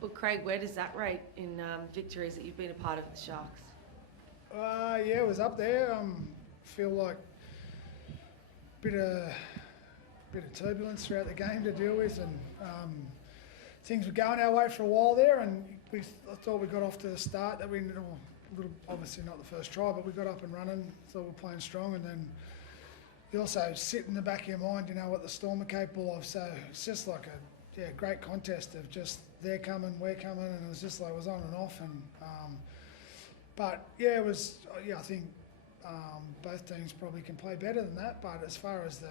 Well, Craig, where does that rate in victories that you've been a part of the Sharks? Yeah, it was up there. Feel like bit of turbulence throughout the game to deal with, and things were going our way for a while there. And I thought we got off to the start that we, obviously not the first try, but we got up and running. Thought we were playing strong, and then you also sit in the back of your mind, you know what the Storm are capable of. So it's just like a great contest of just they're coming, we're coming, and it was just like it was on and off. And but yeah, it was. Yeah, I think both teams probably can play better than that. But as far as the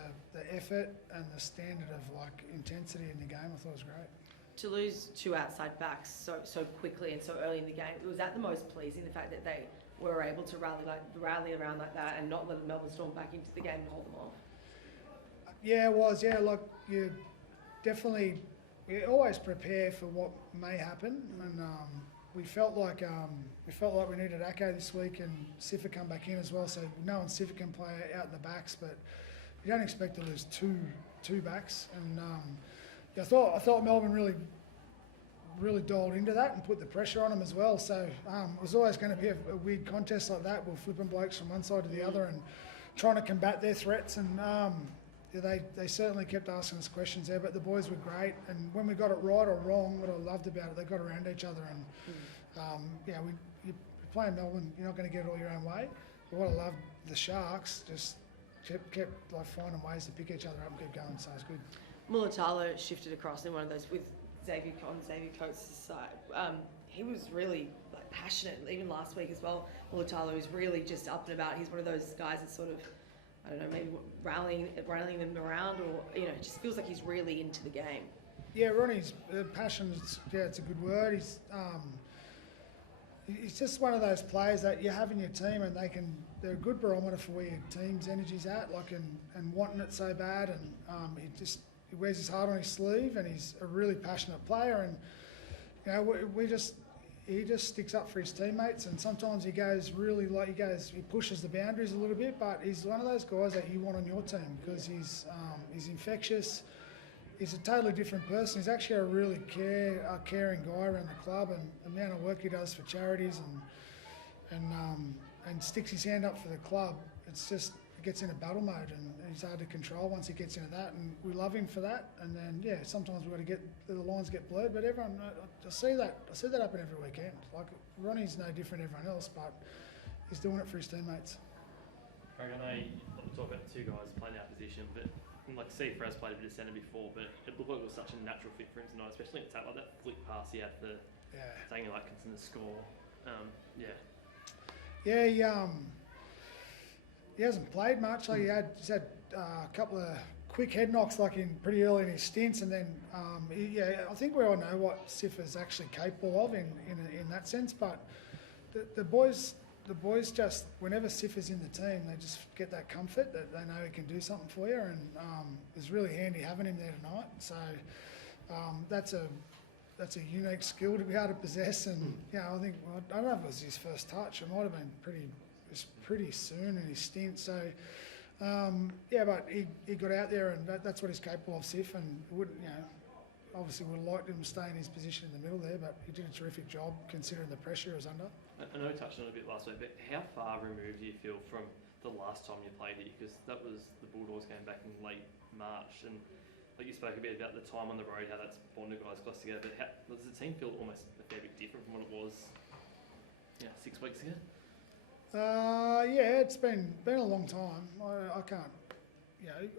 effort and the standard of like intensity in the game, I thought it was great. To lose two outside backs so quickly and so early in the game, was that the most pleasing? The fact that they were able to rally around like that and not let Melbourne Storm back into the game and hold them off. Yeah, it was. Yeah, like you always prepare for what may happen, and we felt like we needed Acco this week, and Siffa come back in as well. So knowing Siffa can play out in the backs, but you don't expect to lose two backs. And I thought Melbourne really dialed into that and put the pressure on them as well. So it was always going to be a weird contest like that. We're flipping blokes from one side to the other and trying to combat their threats. And they certainly kept asking us questions there, but the boys were great. And when we got it right or wrong, what I loved about it, they got around each other. And you're playing Melbourne, you're not going to get it all your own way. But what I loved, the Sharks just kept like finding ways to pick each other up and keep going. So it's good. Mulatalo shifted across in one of those with Xavier Coates' side. He was really passionate, even last week as well. Mulatalo was really just up and about. He's one of those guys that sort of, I don't know, maybe rallying them around, or it just feels like he's really into the game. Yeah, Ronnie's passion. It's a good word. He's just one of those players that you have in your team, and they're a good barometer for where your team's energy's at, and wanting it so bad, and he wears his heart on his sleeve, and he's a really passionate player, and he just sticks up for his teammates, and sometimes he pushes the boundaries a little bit, but he's one of those guys that you want on your team because he's infectious. He's a totally different person. He's actually a really caring guy around the club, and the amount of work he does for charities and sticks his hand up for the club. It's just, it gets into battle mode, and he's hard to control once he gets into that, and we love him for that. And then sometimes we've got to get the lines get blurred, but everyone, I see that happen every weekend. Like Ronnie's no different than everyone else, but he's doing it for his teammates. Craig, I know you talk about the two guys playing our position, but like Steve Ferraz played a bit of centre before, but it looked like it was such a natural fit for him tonight, especially in attack, like that flick pass he had for Daniel Atkinson to score. He hasn't played much. Like he's had a couple of quick head knocks, like pretty early in his stints, and then I think we all know what Siffa's actually capable of in that sense. But the boys just, whenever Siffa's in the team, they just get that comfort that they know he can do something for you, and it's really handy having him there tonight. So that's a unique skill to be able to possess, and I think, I don't know if it was his first touch. It might have been pretty soon in his stint. So but he got out there, and that's what he's capable of, Sif, and obviously would have liked him to stay in his position in the middle there, but he did a terrific job considering the pressure he was under. I know we touched on it a bit last week, but how far removed do you feel from the last time you played here? Because that was the Bulldogs game back in late March, and like you spoke a bit about the time on the road, how that's bonded guys close together. But does the team feel almost a fair bit different from what it was 6 weeks ago? It's been a long time. I can't,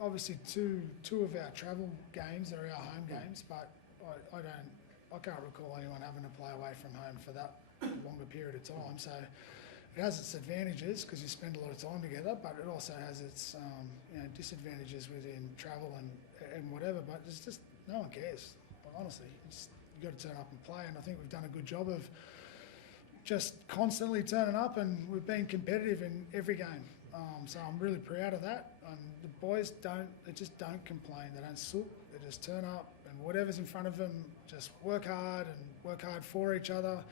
obviously two of our travel games are our home games, but I can't recall anyone having to play away from home for that longer period of time. So it has its advantages because you spend a lot of time together, but it also has its disadvantages within travel and whatever. But it's just, no one cares. Honestly, you've got to turn up and play, and I think we've done a good job of just constantly turning up, and we've been competitive in every game. So I'm really proud of that. And the boys just don't complain. They don't sook. They just turn up, and whatever's in front of them, just work hard for each other.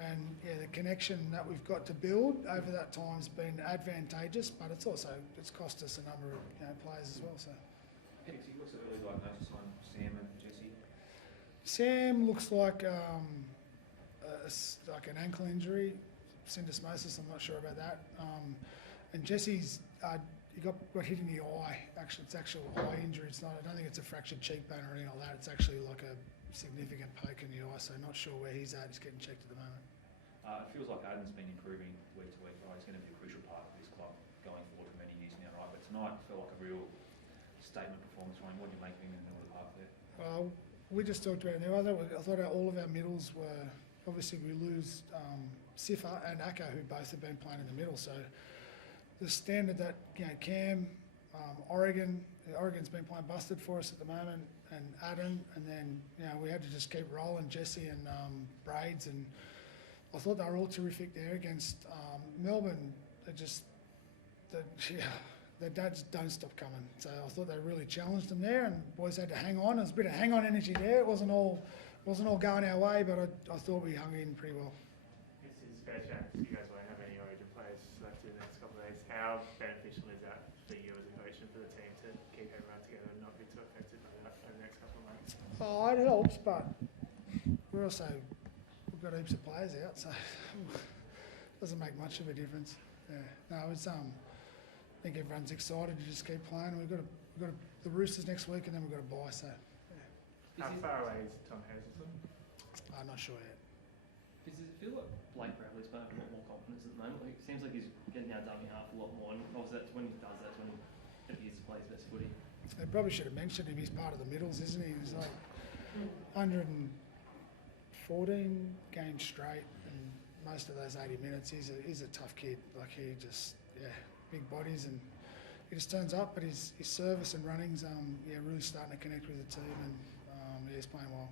And the connection that we've got to build over that time has been advantageous, but it's cost us a number of players as well. So Fitzy, what's it really like to sign Sam and Jesse? Sam looks like like an ankle injury, syndesmosis. I'm not sure about that. And Jesse's he got hit in the eye. Actually, it's actual eye injury. It's not. I don't think it's a fractured cheekbone or anything like that. It's actually like a significant poke in the eye. So not sure where he's at. He's getting checked at the moment. It feels like Aiden's been improving week to week, right? He's going to be a crucial part of this club going forward for many years now, right? But tonight felt like a real statement performance, Ryan. What do you make of him in the middle of the park there? We just talked about it now. I thought all of our middles were, obviously we lose Sifa and Aka, who both have been playing in the middle. So the standard that, Cam, Oregon's been playing busted for us at the moment, and Adam, and then, we had to just keep rolling Jesse and Braids, and I thought they were all terrific there against Melbourne. Their dads don't stop coming. So I thought they really challenged them there, and boys had to hang on. There was a bit of hang on energy there. It wasn't all going our way, but I thought we hung in pretty well. This is fair chance you guys won't have any Origin players selected in the next couple of days. How beneficial is that for you as a coach and for the team to keep everyone together and not be too affected by that over the next couple of months? Oh, it helps, but we've got heaps of players out, so it doesn't make much of a difference. Yeah. No, it's I think everyone's excited to just keep playing. We've got the Roosters next week, and then we've got a bye. So, How far away is Tom Harrison? I'm not sure yet. Does it feel like Blake Bradley's got a lot more confidence at the moment? Like, it seems like he's getting out dummy half a lot more, and obviously that's when he does that, when he appears to play his best footy. They probably should have mentioned him. He's part of the middles, isn't he? He's like 114 games straight, and most of those 80 minutes. He's a tough kid. Like, he just, big bodies, and he just turns up. But his service and runnings, really starting to connect with the team, and he's playing well.